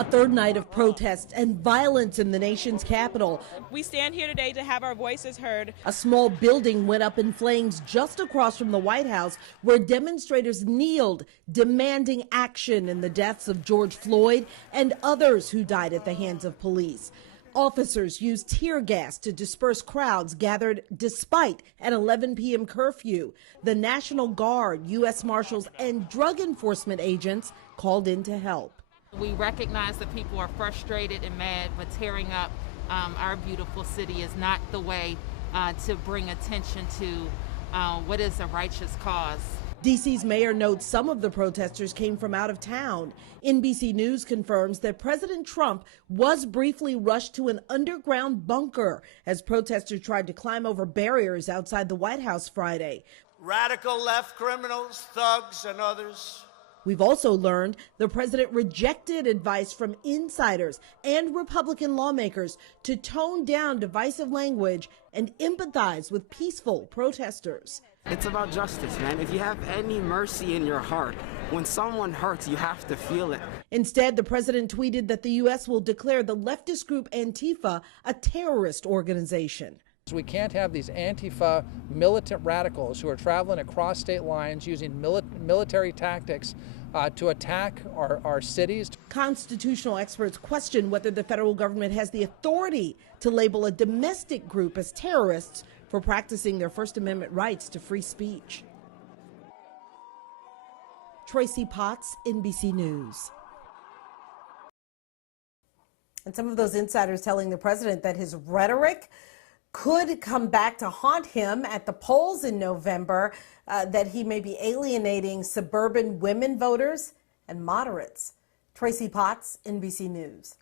A third night of protests and violence in the nation's capital. We stand here today to have our voices heard. A small building went up in flames just across from the White House, where demonstrators kneeled, demanding action in the deaths of George Floyd and others who died at the hands of police. Officers used tear gas to disperse crowds gathered despite an 11 p.m. curfew. The National Guard, U.S. Marshals, and drug enforcement agents called in to help. We recognize that people are frustrated and mad, but tearing up our beautiful city is not the way to bring attention to what is a righteous cause. D.C.'s mayor notes some of the protesters came from out of town. NBC News confirms that President Trump was briefly rushed to an underground bunker as protesters tried to climb over barriers outside the White House Friday. Radical left criminals, thugs, and others. We've also learned the president rejected advice from insiders and Republican lawmakers to tone down divisive language and empathize with peaceful protesters. It's about justice, man. If you have any mercy in your heart, when someone hurts, you have to feel it. Instead, the president tweeted that the U.S. will declare the leftist group Antifa a terrorist organization. We can't have these Antifa militant radicals who are traveling across state lines using military tactics to attack our cities. Constitutional experts question whether the federal government has the authority to label a domestic group as terrorists for practicing their First Amendment rights to free speech. Tracy Potts, NBC News. And some of those insiders telling the president that his rhetoric could come back to haunt him at the polls in November, that he may be alienating suburban women voters and moderates. Tracy Potts, NBC News.